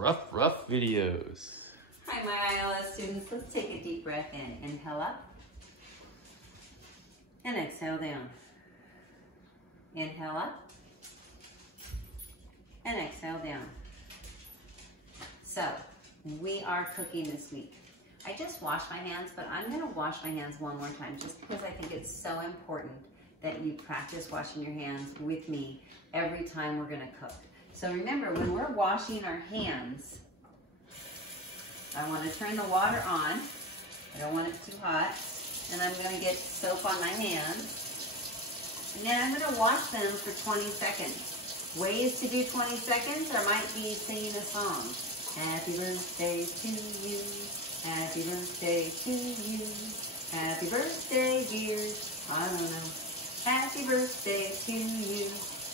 Rough videos. Hi, my ILS students. Let's take a deep breath in. Inhale up. And exhale down. Inhale up. And exhale down. So, we are cooking this week. I just washed my hands, but I'm gonna wash my hands one more time just because I think it's so important that you practice washing your hands with me every time we're gonna cook. So remember, when we're washing our hands, I wanna turn the water on. I don't want it too hot. And I'm gonna get soap on my hands. And then I'm gonna wash them for 20 seconds. Ways to do 20 seconds, or might be singing a song. Happy birthday to you. Happy birthday to you. Happy birthday, dear. I don't know. Happy birthday to you.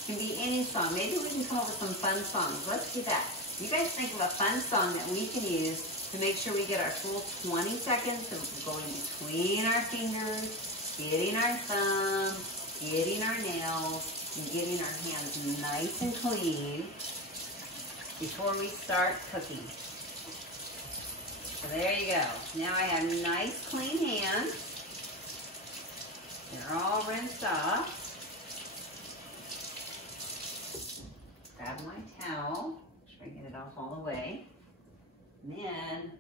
Can be any song. Maybe we can come up with some fun songs. Let's do that. You guys think of a fun song that we can use to make sure we get our full 20 seconds of going between our fingers, getting our thumb, getting our nails, and getting our hands nice and clean before we start cooking. So there you go. Now I have nice clean hands. They're all rinsed off. Grab my towel. Make sure I get it off all the way. And then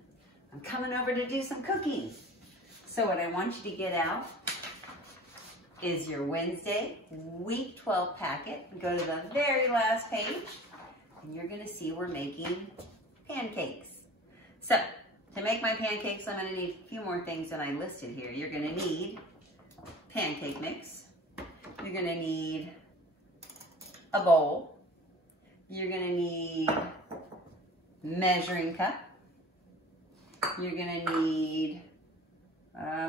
I'm coming over to do some cooking. So what I want you to get out is your Wednesday week 12 packet. Go to the very last page and you're gonna see we're making pancakes. So to make my pancakes, I'm gonna need a few more things than I listed here. You're gonna need pancake mix. You're gonna need a bowl. You're gonna need measuring cup. You're gonna need,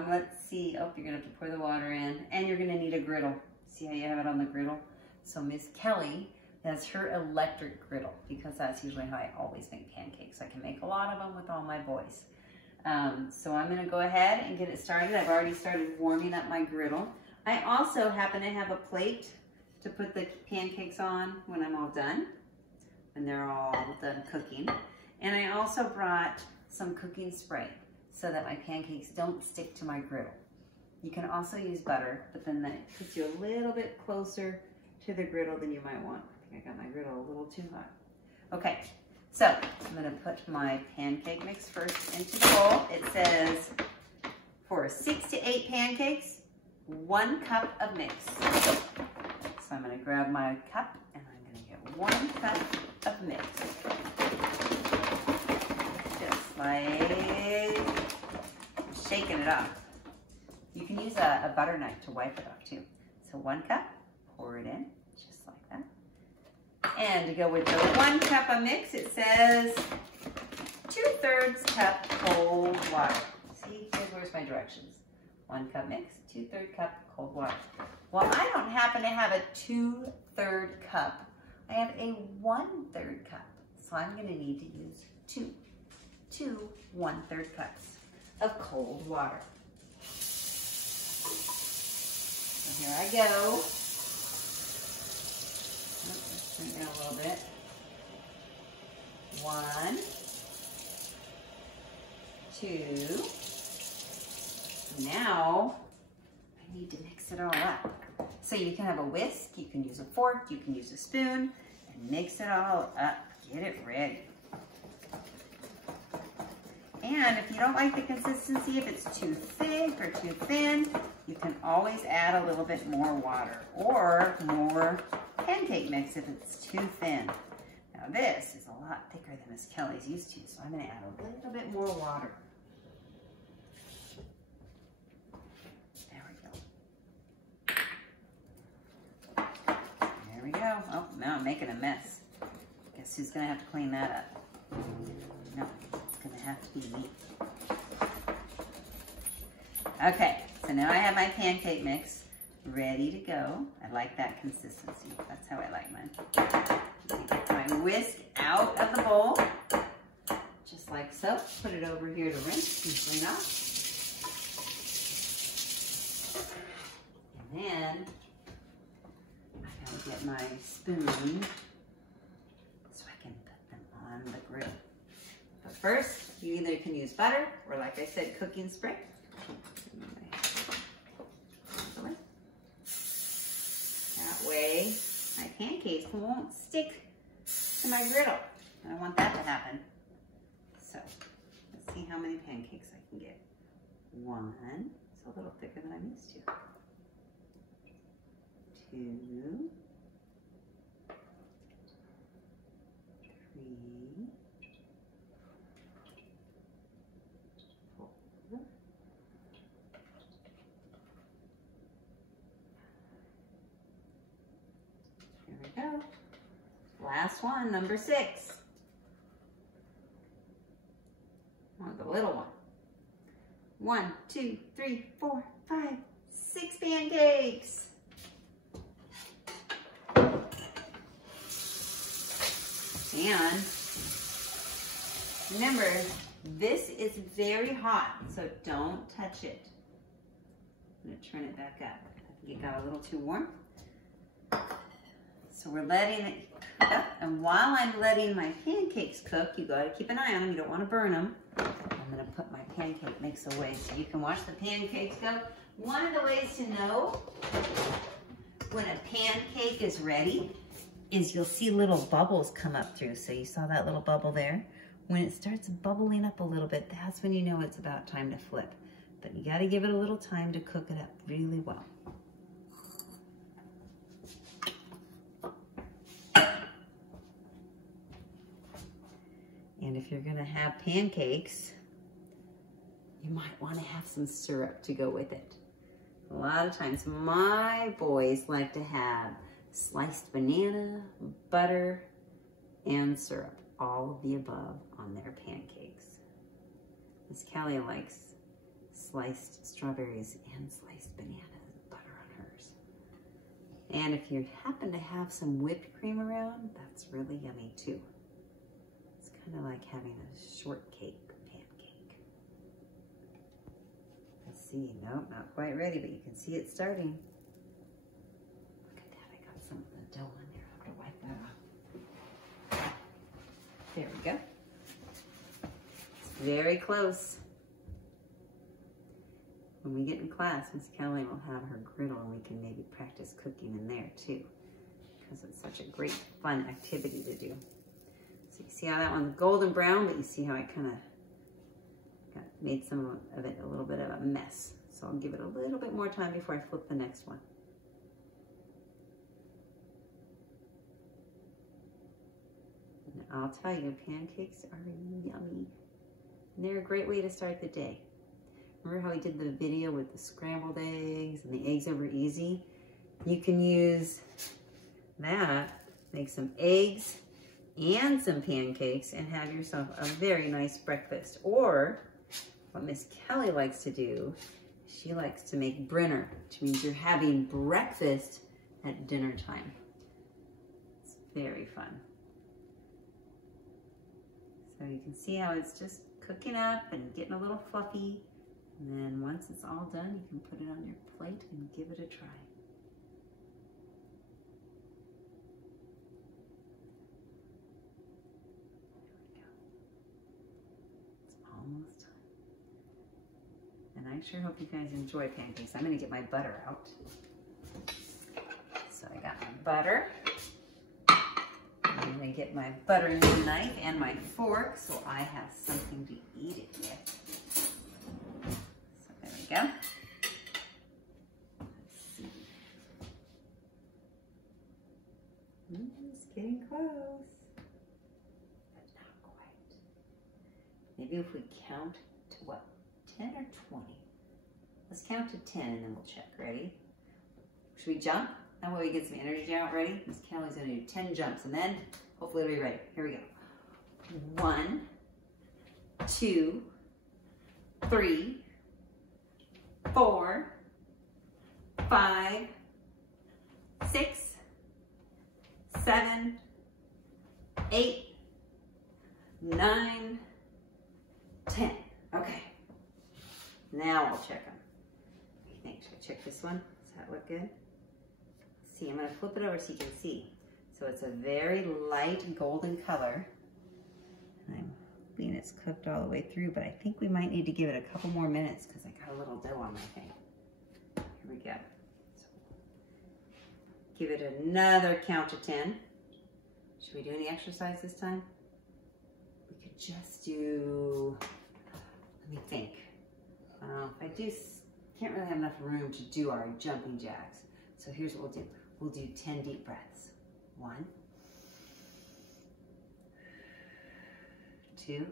let's see, oh, you're gonna have to pour the water in. And you're gonna need a griddle. See how you have it on the griddle? So Ms Kelley, that's her electric griddle because that's usually how I always make pancakes. I can make a lot of them with all my boys. So I'm gonna go ahead and get it started. I've already started warming up my griddle. I also happen to have a plate to put the pancakes on when I'm all done, when they're all done cooking. And I also brought some cooking spray so that my pancakes don't stick to my griddle. You can also use butter, but then that puts you a little bit closer to the griddle than you might want. I think I got my griddle a little too hot. Okay, so I'm gonna put my pancake mix first into the bowl. It says for 6 to 8 pancakes, 1 cup of mix. So I'm gonna grab my cup and I'm gonna get 1 cup of mix. Just like shaking it off. You can use a butter knife to wipe it off too. So 1 cup, pour it in, just like that. And to go with the 1 cup of mix, it says 2/3 cup cold water. See, where's my directions? 1 cup mix, 2/3 cup cold water. Well, I don't happen to have a 2/3 cup. I have a 1/3 cup. So I'm gonna need to use two 1/3 cups of cold water. So here I go. Let's bring it down a little bit. 1, 2. Now, I need to mix it all up. So you can have a whisk, you can use a fork, you can use a spoon, and mix it all up. Get it ready. And if you don't like the consistency, if it's too thick or too thin, you can always add a little bit more water or more pancake mix if it's too thin. Now this is a lot thicker than Ms Kelley's used to, so I'm gonna add a little bit more water. There we go. Oh, now I'm making a mess. Guess who's gonna have to clean that up? No, it's gonna have to be me. Okay, so now I have my pancake mix ready to go. I like that consistency. That's how I like mine. Get my whisk out of the bowl, just like so. Put it over here to rinse and clean off. And then I gotta get my spoon so I can put them on the grill. first, you either can use butter or, like I said, cooking spray. That way, my pancakes won't stick to my griddle. I don't want that to happen. So, let's see how many pancakes I can get. 1, it's a little thicker than I'm used to. 2, 3, 4. Here we go. Last one, number 6. Oh, the little one. 1, 2, 3, 4, 5, 6 pancakes. And remember, this is very hot, so don't touch it. I'm going to turn it back up. I think it got a little too warm. So we're letting it cook up. And while I'm letting my pancakes cook, you got to keep an eye on them. You don't want to burn them. I'm going to put my pancake mix away so you can watch the pancakes go. One of the ways to know when a pancake is ready is you'll see little bubbles come up through. So you saw that little bubble there? When it starts bubbling up a little bit, that's when you know it's about time to flip. But you got to give it a little time to cook it up really well. And if you're going to have pancakes, you might want to have some syrup to go with it. A lot of times my boys like to have sliced banana, butter, and syrup. All of the above on their pancakes. Ms Kelley likes sliced strawberries and sliced bananas and butter on hers. And if you happen to have some whipped cream around, that's really yummy too. It's kind of like having a shortcake pancake. Let's see, nope, not quite ready, but you can see it starting. Look at that, I got some of the dough in there. I have to wipe that off. There we go. It's very close. When we get in class, Ms Kelley will have her griddle and we can maybe practice cooking in there too, because it's such a great fun activity to do. So you see how that one's golden brown, but you see how I kind of made some of it a little bit of a mess. So I'll give it a little bit more time before I flip the next one. And I'll tell you, pancakes are yummy. And they're a great way to start the day. Remember how we did the video with the scrambled eggs and the eggs over easy? You can use that, make some eggs and some pancakes and have yourself a very nice breakfast. Or what Ms Kelley likes to do, she likes to make Brinner, which means you're having breakfast at dinner time. It's very fun. So you can see how it's just cooking up and getting a little fluffy. And then once it's all done, you can put it on your plate and give it a try. There we go. It's almost done. And I sure hope you guys enjoy pancakes. I'm gonna get my butter out. So I got my butter. I'm gonna get my butter knife and my fork so I have something to eat it with. So there we go. Let's see. It's getting close, but not quite. Maybe if we count to what, 10 or 20? Let's count to 10 and then we'll check. Ready? Should we jump? That way we get some energy out. Ready? Ms Kelley's gonna do 10 jumps and then hopefully it'll be ready. Here we go. 1, 2, 3, 4, 5, 6, 7, 8, 9, 10. Okay. Now I'll check them. What do you think? Should I check this one? Does that look good? See, I'm going to flip it over so you can see. So it's a very light golden color. And I'm hoping it's cooked all the way through, but I think we might need to give it a couple more minutes because I got a little dough on my thing. Here we go. So, give it another count to 10. Should we do any exercise this time? We could just do, let me think. Can't really have enough room to do our jumping jacks. So here's what we'll do. We'll do 10 deep breaths. 1, 2,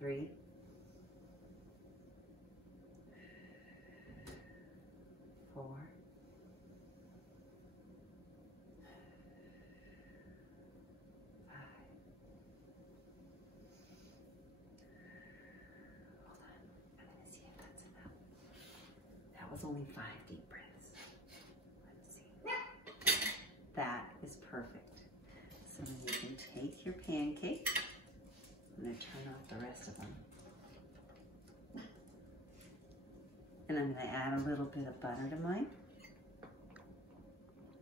3, 4, 5. Hold on. I'm going to see if that's enough. That was only 5 deep breaths. Let's see. That is perfect. So then you can take your pancake. I'm going to turn off the rest of them. And I'm going to add a little bit of butter to mine.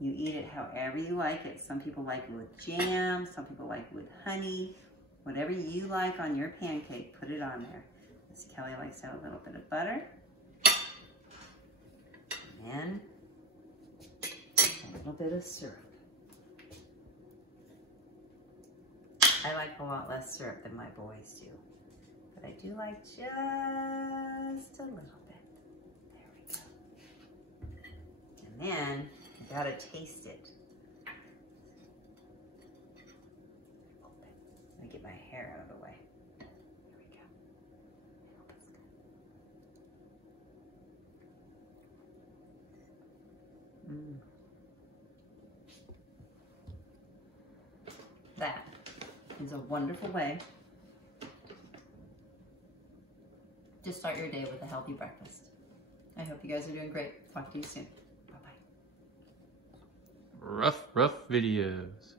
You eat it however you like it. Some people like it with jam, some people like it with honey. Whatever you like on your pancake, put it on there. Ms Kelley likes to have a little bit of butter. And a little bit of syrup. I like a lot less syrup than my boys do, but I do like just a little bit. There we go. And then you gotta taste it. Let me get my hair out of the way. There we go. I hope it's good. That is a wonderful way to start your day with a healthy breakfast. I hope you guys are doing great. Talk to you soon. Bye-bye. Rough videos.